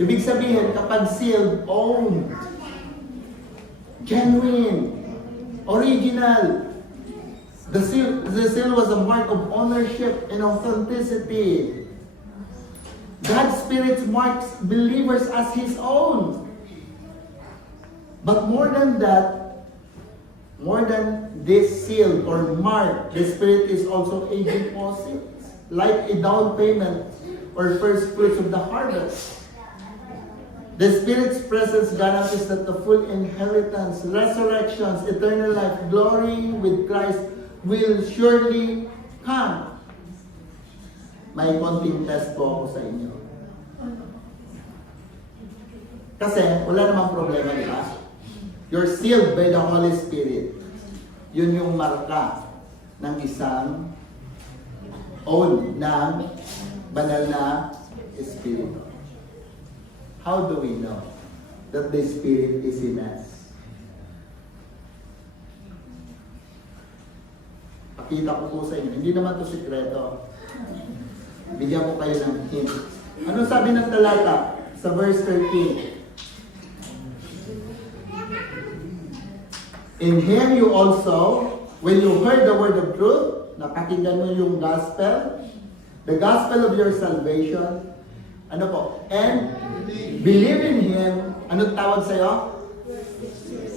Ibig sabihin, kapag sealed, owned, genuine, original. The seal was a mark of ownership and authenticity. God's Spirit marks believers as His own. But more than that, more than this seal or mark, the Spirit is also a deposit, like a down payment or first fruits of the harvest. The Spirit's presence guarantees that the full inheritance, resurrections, eternal life, glory with Christ will surely come. May konting test po ako sa inyo. Kasi wala namang problema, di ba? You're sealed by the Holy Spirit. Yun yung marka ng isang own ng banal na Espiritu. How do we know that the Spirit is in us? Pakita ko po sa inyo. Hindi naman to sikreto. Bigyan ko kayo ng hint. Ano sabi ng talata sa verse 13? In Him you also, when you heard the word of truth, napakinggan mo yung gospel, the gospel of your salvation, ano po? And believe in Him, anong tawag sa'yo?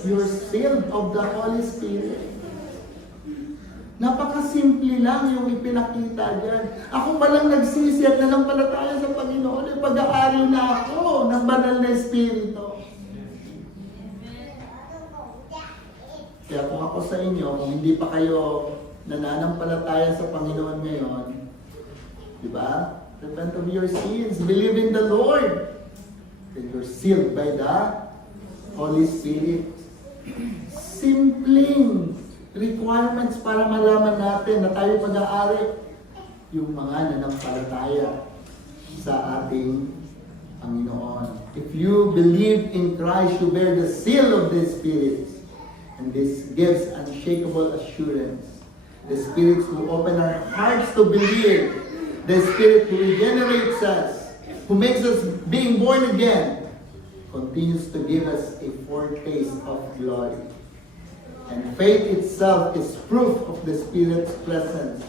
You're sealed of the Holy Spirit. Napakasimple lang yung ipinakita dyan. Ako palang nagsisi at nanampalataya sa Panginoon, pag-aari na ako ng banal na Espiritu. Kaya kung ako sa inyo, kung hindi pa kayo nananampalataya sa Panginoon ngayon, di ba? Repent of your sins, believe in the Lord, and you're sealed by the Holy Spirit. Simpleng requirements para malaman natin na tayo pag-aari yung mga nanampalataya sa ating Panginoon. If you believe in Christ, you bear the seal of the Spirit. And this gives unshakable assurance. The Spirit who open our hearts to believe. The Spirit who regenerates us, who makes us being born again, continues to give us a foretaste of glory. And faith itself is proof of the Spirit's presence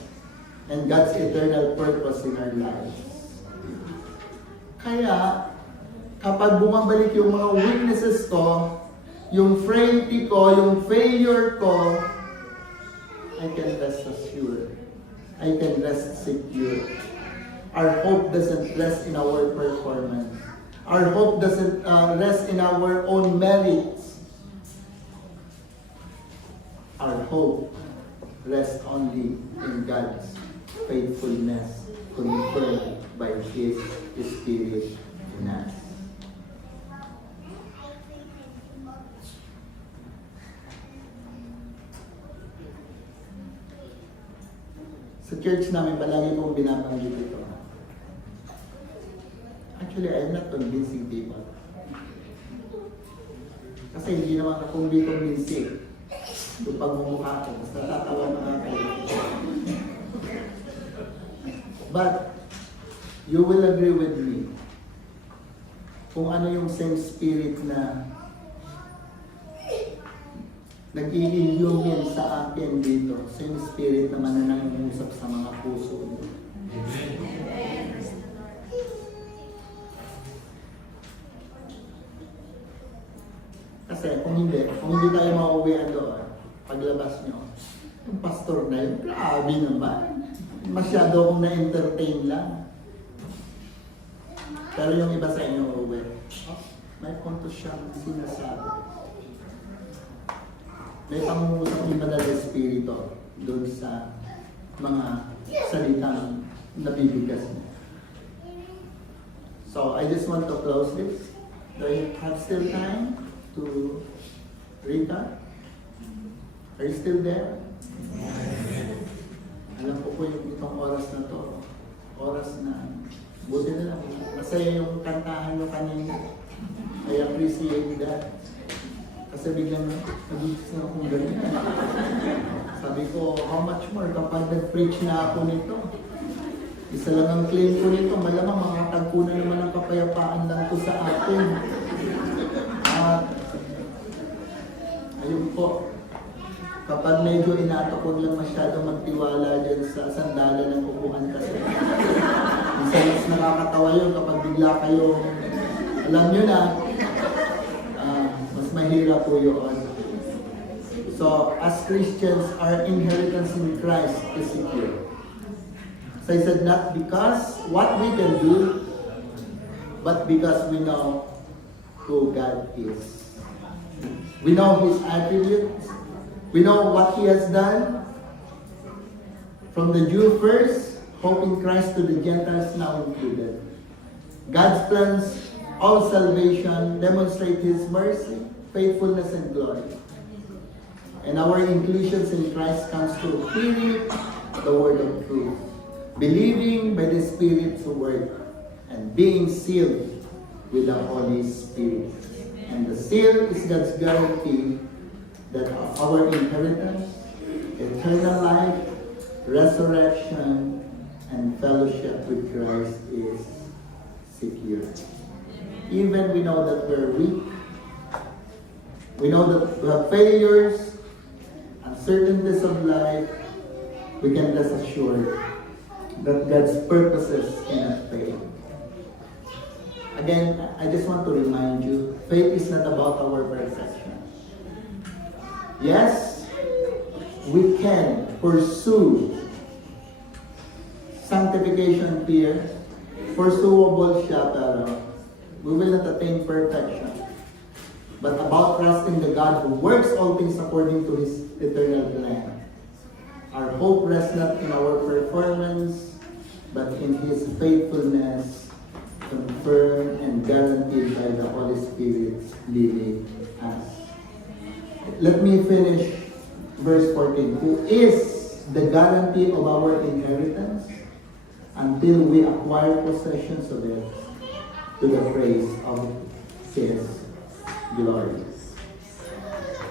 and God's eternal purpose in our lives. Kaya, kapag bumabalik yung mga weaknesses ko, yung frailty ko, yung failure ko, I can rest assured. I can rest secure. Our hope doesn't rest in our performance. Our hope doesn't rest in our own merits. Our hope rests only in God's faithfulness, confirmed by His Spirit in us. Sa church namin, palagi kong binabanggit ito. Actually, I'm not convincing people. Kasi hindi naman ako convincing. Yung pagmumukha ko, basta tatawa mga kayo. But, you will agree with me kung ano yung same spirit na nag-i-illumine sa akin dito. Same spirit naman na nangungusap sa mga puso niyo. Kasi kung hindi tayo mauwian doon, paglabas nyo, yung pastor na yun, grabe naman. Masyado akong na-entertain lang. Pero yung iba sa inyo uwi, may punto siyang sinasabi. May pangungusap ni Banal Espiritu doon sa mga salitang nabibigkas niya. So, I just want to close this. Do you have still time to read that? Are you still there? Alam ko po yung itong oras na to, oras na buti na lang. Masaya yung kantahan nyo kanina. I appreciate that. Kasi biglang nag-iis na akong ganyan. Sabi ko, how much more kapag nag-preach na ako nito? Isa lang ang claim ko nito, malamang makatagpo na naman ang kapayapaan lang ko sa akin. At ayun po, kapag medyo inatok, huwag lang masyado magtiwala dyan sa sandalan ng upuan kasi. Minsan mas nakakatawa yun kapag bigla kayo, alam nyo na, mas mahirap po yun. So, as Christians, our inheritance in Christ is secure. So I said, not because what we can do, but because we know who God is. We know His attributes. We know what He has done. From the Jew first, hope in Christ to the Gentiles now included. God's plans, all salvation, demonstrate His mercy, faithfulness, and glory. And our inclusions in Christ comes through hearing the word of truth, believing by the Spirit's word, and being sealed with the Holy Spirit. And the seal is God's guarantee that our inheritance, eternal life, resurrection, and fellowship with Christ is secure. Even we know that we're weak, we know that we have failures, uncertainties of life, we can rest assured that God's purposes cannot fail. Again, I just want to remind you, faith is not about our perfection. Yes, we can pursue sanctification here, pursuable siya, pero we will not attain perfection. But about trusting the God who works all things according to His eternal plan. Our hope rests not in our performance, but in His faithfulness, confirmed and guaranteed by the Holy Spirit leading us. Let me finish verse 14. Who is the guarantee of our inheritance until we acquire possessions of it to the praise of His glory.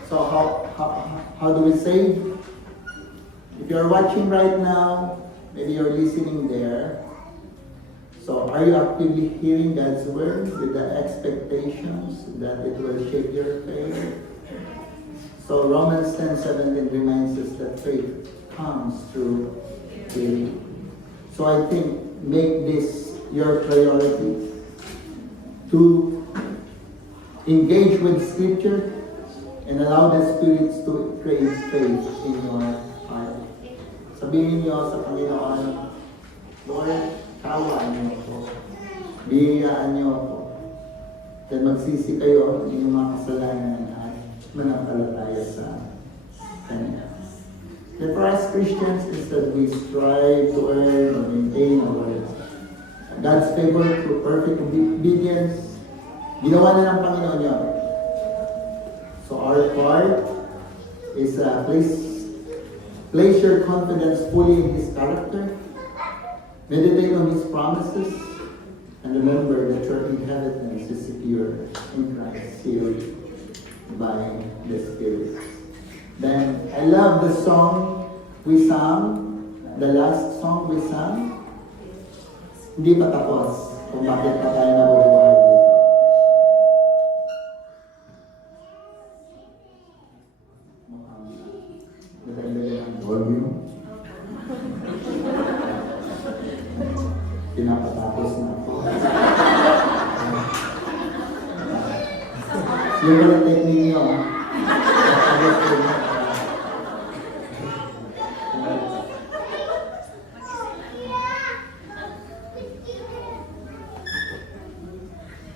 So how do we save? If you're watching right now, maybe you're listening there. So are you actively hearing God's word with the expectations that it will shape your faith? So Romans 10:17 reminds us that faith comes through hearing. So I think make this your priority. to engage with Scripture and allow the spirits to create faith in your heart. Sabihin niyo sa Panginoon, Lord, kawaan niyo ako. Biyayaan niyo ako. Then magsisi kayo ng inyong mga kasalanan at manampalataya sa Kanya. And for us Christians, is that we strive to earn or maintain God's favor through perfect obedience. Ginawa na ng Panginoon yun. So our part is place your confidence fully in His character, meditate on His promises, and remember that your inheritance is secure in Christ, sealed by the Spirit. Then, I love the song we sang, the last song we sang. Hindi pa tapos kung bakit pa tayo nabubuhay dito. Dali-dali ang volume. Pinapatapos na ako. Yung pala technique niyo,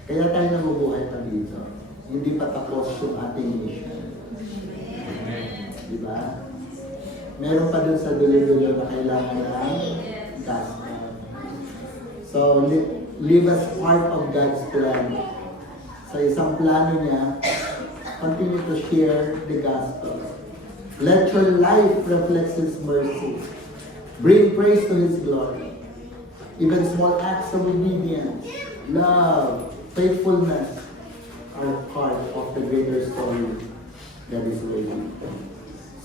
kaya tayo nabubuhay pa dito. Hindi pa tapos yung ating mission. Diba? Meron pa dun sa delivery na kailangan ng gospel. So, live as part of God's plan. Sa isang plano niya, continue to share the gospel. Let your life reflect His mercy. Bring praise to His glory. Even small acts of obedience, love, faithfulness are part of the greater story that is waiting.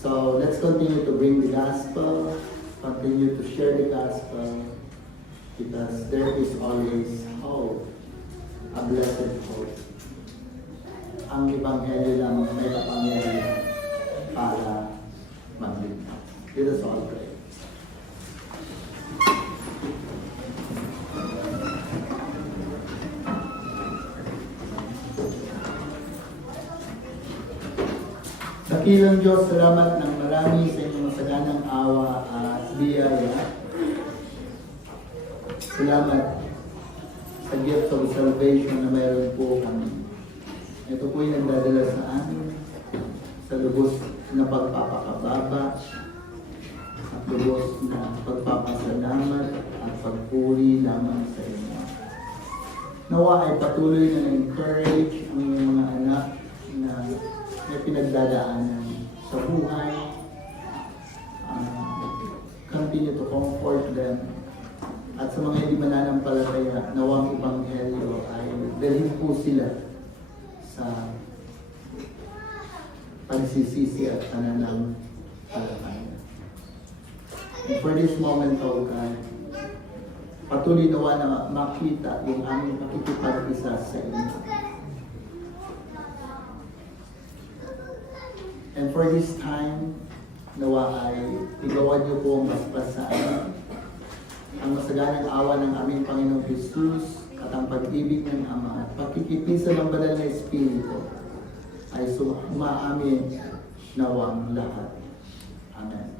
So let's continue to bring the gospel, continue to share the gospel, because there is always hope, a blessed hope. Ang Ebanghelyo lang may kapangyarihan para magligtas. Let us all pray. Dakilang Diyos, salamat ng marami sa inyong masaganang awa at biyaya. Salamat sa gift of salvation na mayroon po kami. Ito po yung nagdadala sa amin sa lubos na pagpapakababa at lubos na pagpapasalamat at pagpuri lamang sa inyo. Nawa ay patuloy na encourage ang mga anak na may pinagdadaanan sa buhay. Continue to comfort them. At sa mga hindi mananampalataya, nawang Ebanghelyo ay dalhin po sila sa pagsisisi at pananampalataya. And for this moment, O God, patuloy nawa na makita yung aming pakikipag-isa sa inyo. And for this time, nawa ay igawan niyo po ang basbasan, ang masaganang awa ng aming Panginoong Jesus at ang pag-ibig ng Ama at pagkikipisa ng banal na Espiritu ay umaamin nawang lahat. Amen.